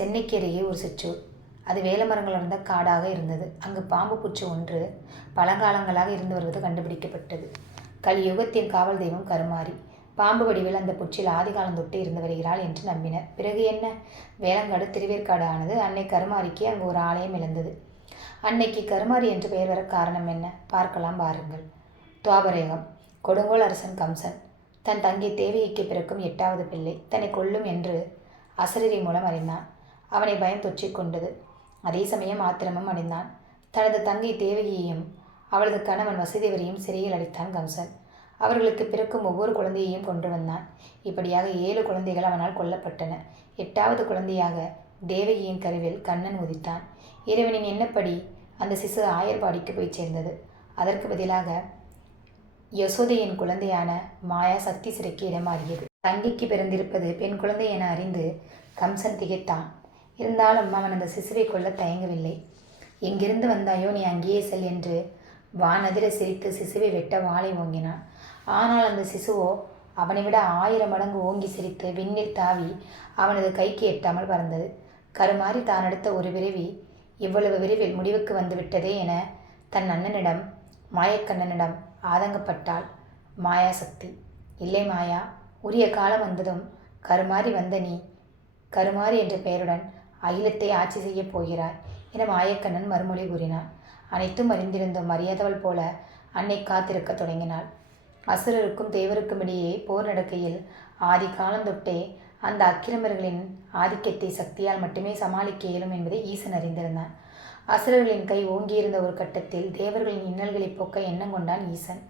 சென்னைக்கு அருகே ஒரு சிற்றூர். அது வேலமரங்கள் அடர்ந்த காடாக இருந்தது. அங்கு பாம்பு பூச்சி ஒன்று பழங்காலங்களாக இருந்து வருவது கண்டுபிடிக்கப்பட்டது. கலியுகத்தின் காவல் தெய்வம் கருமாரி பாம்பு வடிவில் அந்த புற்றில் ஆதிகாலம் தொட்டு இருந்து வருகிறாள் என்று நம்பினர். பிறகு என்ன? வேலங்காடு திருவேற்காடு ஆனது. அன்னை கருமாரிக்கு அங்கு ஒரு ஆலயம் எழுந்தது. அன்னைக்கு கருமாரி என்று பெயர் வர காரணம் என்ன? பார்க்கலாம் வாருங்கள். துவாபரயுகம். கொடுங்கோல் அரசன் கம்சன் தன் தங்கை தேவகிக்கு பிறக்கும் 8வது பிள்ளை தன்னை கொல்லும் என்று அசரீரி மூலம் அறிந்தான். அவனை பயம் தொற்றிக் கொண்டது. அதே சமயம் ஆத்திரமும் அடைந்தான். தனது தங்கை தேவகியையும் அவளது கணவன் வசுதேவரையும் சிறையில் அடைத்தான் கம்சன். அவர்களுக்கு பிறக்கும் ஒவ்வொரு குழந்தையையும் கொன்று வந்தான். இப்படியாக 7 குழந்தைகள் அவனால் கொல்லப்பட்டன. 8வது குழந்தையாக தேவகியின் கருவில் கண்ணன் உதித்தான். இறைவனின் எண்ணப்படி அந்த சிசு ஆயர்பாடிக்கு போய் சேர்ந்தது. அதற்கு பதிலாக யசோதையின் குழந்தையான மாயா சக்தி சிறைக்கு இடமாறியது. தங்கைக்கு பிறந்திருப்பது பெண் குழந்தை என அறிந்து கம்சன் திகைத்தான். இருந்தாலும் அவன் அந்த சிசுவை கொல்ல தயங்கவில்லை. எங்கிருந்து வந்தாயோ, நீ அங்கேயே செல் என்று வானதிர சிரித்து சிசுவை வெட்ட வாளை ஓங்கினான். ஆனால் அந்த சிசுவோ அவனை விட 1000 மடங்கு ஓங்கி சிரித்து விண்ணில் தாவி அவனது கைக்கு எட்டாமல் பறந்தது. கருமாறி தான் எடுத்த ஒரு விரைவி இவ்வளவு விரைவில் முடிவுக்கு வந்துவிட்டதே என தன் அண்ணனிடம் மாயக்கண்ணனிடம் ஆதங்கப்பட்டாள் மாயாசக்தி. இல்லை மாயா, உரிய காலம் வந்ததும் கருமாறி வந்த நீ கருமாறி என்ற பெயருடன் அகிலத்தை ஆட்சி செய்யப் போகிறாய் என மாயக்கண்ணன் மறுமொழி கூறினான். அனைத்தும் அறிந்திருந்தும் அறியாதவள் போல அன்னை காத்திருக்க தொடங்கினாள். அசுரருக்கும் தேவருக்கும் இடையே போர் நடக்கையில் ஆதி காலம் தொட்டே அந்த அக்கிரமர்களின் ஆதிக்கத்தை சக்தியால் மட்டுமே சமாளிக்க இயலும் என்பதை ஈசன் அறிந்திருந்தான். அசுரர்களின் கை ஓங்கியிருந்த ஒரு கட்டத்தில் தேவர்களின் இன்னல்களை போக்க எண்ணம் கொண்டான் ஈசன்.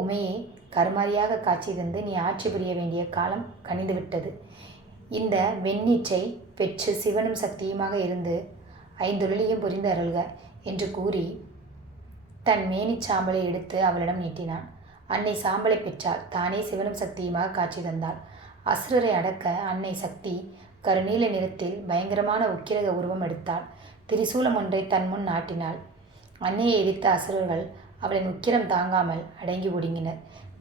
உமையே, கருமாரியாக காட்சி தந்து நீ ஆட்சி புரிய வேண்டிய காலம் கனிந்துவிட்டது. இந்த வெண்ணீற்றை பெற்று சிவனும் சக்தியுமாக இருந்து 5 புரிந்து அருள்க என்று கூறி தன் மேனி சாம்பலை எடுத்து அவளிடம் நீட்டினான். அன்னை சாம்பலை பெற்றாள். தானே சிவனும் சக்தியுமாக காட்சி தந்தாள். அசுரரை அடக்க அன்னை சக்தி கருநீல நிறத்தில் பயங்கரமான உக்கிரக உருவம் எடுத்தாள். திரிசூலம் ஒன்றை தன் முன் நாட்டினாள். அன்னையை எதிர்த்த அசுரர்கள் அவளின் உக்கிரம் தாங்காமல் அடங்கி ஒடுங்கினர்.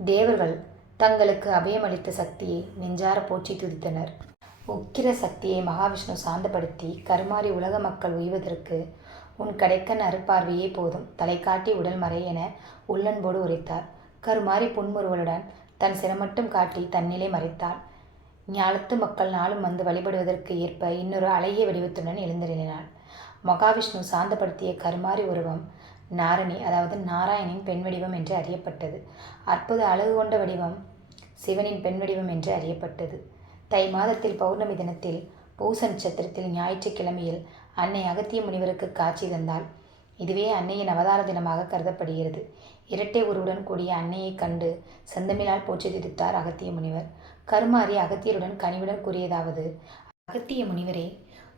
தேவர்கள் தங்களுக்கு அபயமளித்த சக்தியை நெஞ்சார போற்றி துதித்தனர். உக்கிர சக்தியை மகாவிஷ்ணு சாந்தப்படுத்தி கருமாறி உலக மக்கள் உய்வதற்கு உன் கடைக்கண் அருட்பார்வையே போதும், தலை காட்டி உடல் மறை என உள்ளன்போடு உரைத்தார். கருமாறி புன்முறுவலுடன் தன் சிரமட்டும் காட்டி தன்னிலை மறைத்தாள். ஞாலத்து மக்கள் நாளும் வந்து வழிபடுவதற்கு ஏற்ப இன்னொரு அழகிய வடிவத்துடன் எழுந்தருளினாள். மகாவிஷ்ணு சாந்தப்படுத்திய கருமாறி உருவம் நாரணி, அதாவது நாராயணின் பெண் வடிவம் என்று அறியப்பட்டது. அற்புத அழகு கொண்ட வடிவம் சிவனின் பெண் வடிவம் என்று அறியப்பட்டது. தை மாதத்தில் பௌர்ணமி தினத்தில் பூச நட்சத்திரத்தில் ஞாயிற்றுக்கிழமையில் அன்னை அகத்திய முனிவருக்கு காட்சி தந்தாள். இதுவே அன்னையின் அவதார தினமாக கருதப்படுகிறது. இரட்டை உருவுடன் கூடிய அன்னையை கண்டு செந்தமிழால் போற்றி துதித்தார் அகத்திய முனிவர். கருமாறி அகத்தியருடன் கனிவுடன் கூறியதாவது: அகத்திய முனிவரே,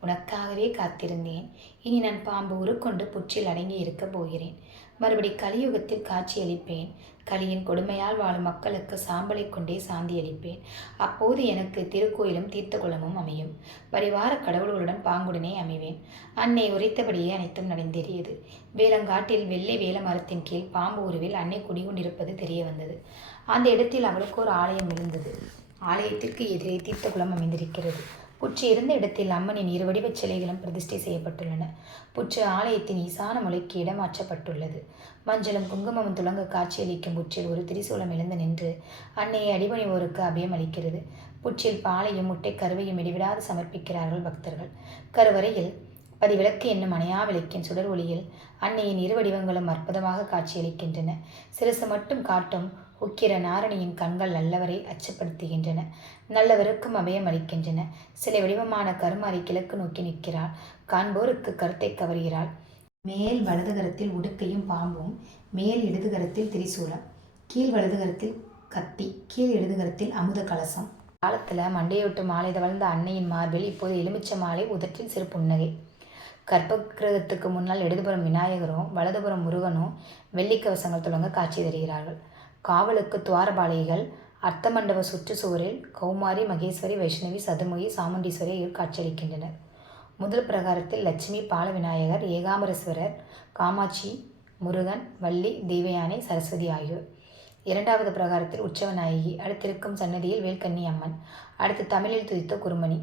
உனக்காகவே காத்திருந்தேன். இனி நான் பாம்பு உருக்கொண்டு புற்றில் அடங்கி இருக்கப் போகிறேன். மறுபடி கலியுகத்தில் காட்சியளிப்பேன். கலியின் கொடுமையால் வாழும் மக்களுக்கு சாம்பலை கொண்டே சாந்தி அளிப்பேன். அப்போது எனக்கு திருக்கோயிலும் தீர்த்த குளமும் அமையும். பரிவார கடவுள்களுடன் பாங்குடனே அமைவேன். அன்னை உரைத்தபடியே அனைத்தும் நடந்தேறியது. வேலங்காட்டில் வெள்ளை வேல மரத்தின் கீழ் பாம்பு உருவில் அன்னை குடிகொண்டிருப்பது தெரிய வந்தது. அந்த இடத்தில் அவளுக்கு ஒரு ஆலயம் இருந்தது. ஆலயத்திற்கு எதிரே தீர்த்த குளம் அமைந்திருக்கிறது. புற்று இருந்த இடத்தில் அம்மனின் 2 வடிவச் சிலைகளும் பிரதிஷ்டை செய்யப்பட்டுள்ளன. புற்று ஆலயத்தின் ஈசான மூலைக்கு இடமாற்றப்பட்டுள்ளது. மஞ்சளும் குங்குமமும் துலங்க காட்சியளிக்கும் புற்றில் ஒரு திரிசூலம் எழுந்து நின்று அன்னையை அடிபணிவோருக்கு அபயம் அளிக்கிறது. புற்றில் பாலையும் முட்டை கருவையும் இடைவிடாது சமர்ப்பிக்கிறார்கள் பக்தர்கள். கருவறையில் 10 விளக்கு என்னும் அணையா விளக்கின் சுடர் ஒளியில் அன்னையின் 2 வடிவங்களும் அற்புதமாக காட்சியளிக்கின்றன. சிறுசு மட்டும் காட்டும் உக்கிர நாரணியின் கண்கள் நல்லவரை அச்சப்படுத்துகின்றன, நல்லவருக்கும் அபயம் அளிக்கின்றன. சிலை வடிவமான கருமாறி கிழக்கு நோக்கி நிற்கிறாள். காண்போருக்கு கருத்தை கவர்கிறாள். மேல் வலது கரத்தில் உடுக்கையும் பாம்பும், மேல் இடது கரத்தில் திரிசூலம், கீழ் வலது கரத்தில் கத்தி, கீழ் இடது கரத்தில் அமுத கலசம். காலத்தில் மண்டையொட்டு மாலை தவழ்ந்த அன்னையின் மார்பில் இப்போது எலுமிச்ச மாலை, உதட்டில் சிறு புன்னகை. கர்ப்பகிரகத்துக்கு முன்னால் இடதுபுறம் விநாயகரும் வலதுபுறம் முருகனும் வெள்ளிக்கவசங்கள் தொடங்க காட்சி தருகிறார்கள். காவலுக்கு துவாரபாலைகள். அர்த்த மண்டப சுற்றுச்சுவரில் கௌமாரி, மகேஸ்வரி, வைஷ்ணவி, சதுர்முகி, சாமுண்டீஸ்வரி ஆகியோர் காட்சியளிக்கின்றனர். முதல் பிரகாரத்தில் லட்சுமி, பால விநாயகர், ஏகாம்பரேஸ்வரர், காமாட்சி, முருகன், வள்ளி, தெய்வயானை, சரஸ்வதி ஆகியோர். 2வது பிரகாரத்தில் உற்சவநாயகி. அடுத்திருக்கும் சன்னதியில் வேல்கண்ணி அம்மன். அடுத்து தமிழில் துதித்த குருமணி.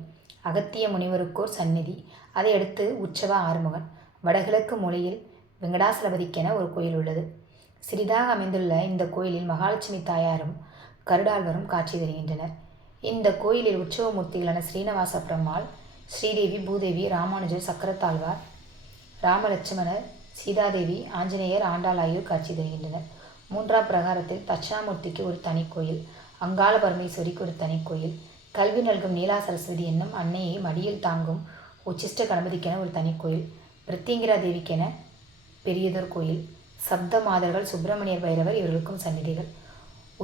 அகத்திய முனிவருக்கோர் சந்நிதி. அதையடுத்து உற்சவ ஆறுமுகன். வடகிழக்கு மூலையில் வெங்கடாசலபதிக்கென ஒரு கோயில் உள்ளது. சிறிதாக அமைந்துள்ள இந்த கோயிலில் மகாலட்சுமி தாயாரும் கருடாழ்வரும் காட்சி தருகின்றனர். இந்த கோயிலில் உற்சவமூர்த்திகளான ஸ்ரீனிவாச பெருமாள், ஸ்ரீதேவி, பூதேவி, ராமானுஜர், சக்கரத்தாழ்வார், ராமலட்சுமணர், சீதாதேவி, ஆஞ்சநேயர், ஆண்டாள் ஆகியோர் காட்சி தருகின்றனர். மூன்றாம் பிரகாரத்தில் தட்சிணாமூர்த்திக்கு ஒரு தனி கோயில், அங்காள பரமேஸ்வரிக்கு ஒரு தனி கோயில், கல்வி நல்கும் நீலா சரஸ்வதி என்னும் அன்னையை மடியில் தாங்கும் உச்சிஷ்ட கணபதிக்கென ஒரு தனி கோயில், பிரித்திங்கிரா தேவிக்கென பெரியதொரு கோயில், சப்த மாதர்கள், சுப்பிரமணியர், பைரவர் இவர்களுக்கும் சந்நிதிகள்.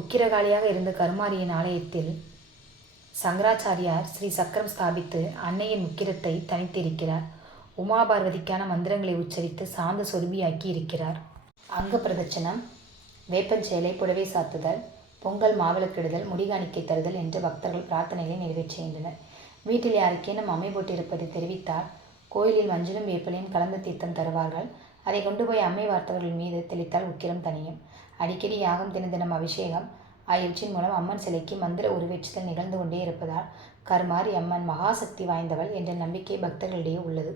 உக்கிரகாளியாக இருந்த கருமாரியின் ஆலயத்தில் சங்கராச்சாரியார் ஸ்ரீ சக்கரம் ஸ்தாபித்து அன்னையின் உக்கிரத்தை தனித்திருக்கிறார். உமாபார்வதிக்கான மந்திரங்களை உச்சரித்து சாந்த சொருபியாக்கி இருக்கிறார். அங்க பிரதட்சணம், வேப்பஞ்சேலை, புடவை சாத்துதல், பொங்கல், மாவிளக்கிடுதல், முடிகாணிக்கை தருதல் என்று பக்தர்கள் பிரார்த்தனைகளை நிறைவேற்றுகின்றனர். வீட்டில் யாருக்கேனும் அம்மை போட்டிருப்பதை தெரிவித்தால் கோயிலில் மஞ்சளும் வேப்பிலையும் கலந்த தீர்த்தம் தருவார்கள். அதை கொண்டு போய் அம்மை வார்த்தவர்கள் மீது தெளித்தால் உக்கிரம் தணியும். அடிக்கடி யாகம், தினம் அபிஷேகம் ஆகியவற்றின் மூலம் அம்மன் சிலைக்கு மந்திர உருவேற்றுதல் நிகழ்ந்து கொண்டே இருப்பதால் கருமாரி அம்மன் மகாசக்தி வாய்ந்தவள் என்ற நம்பிக்கை பக்தர்களிடையே உள்ளது.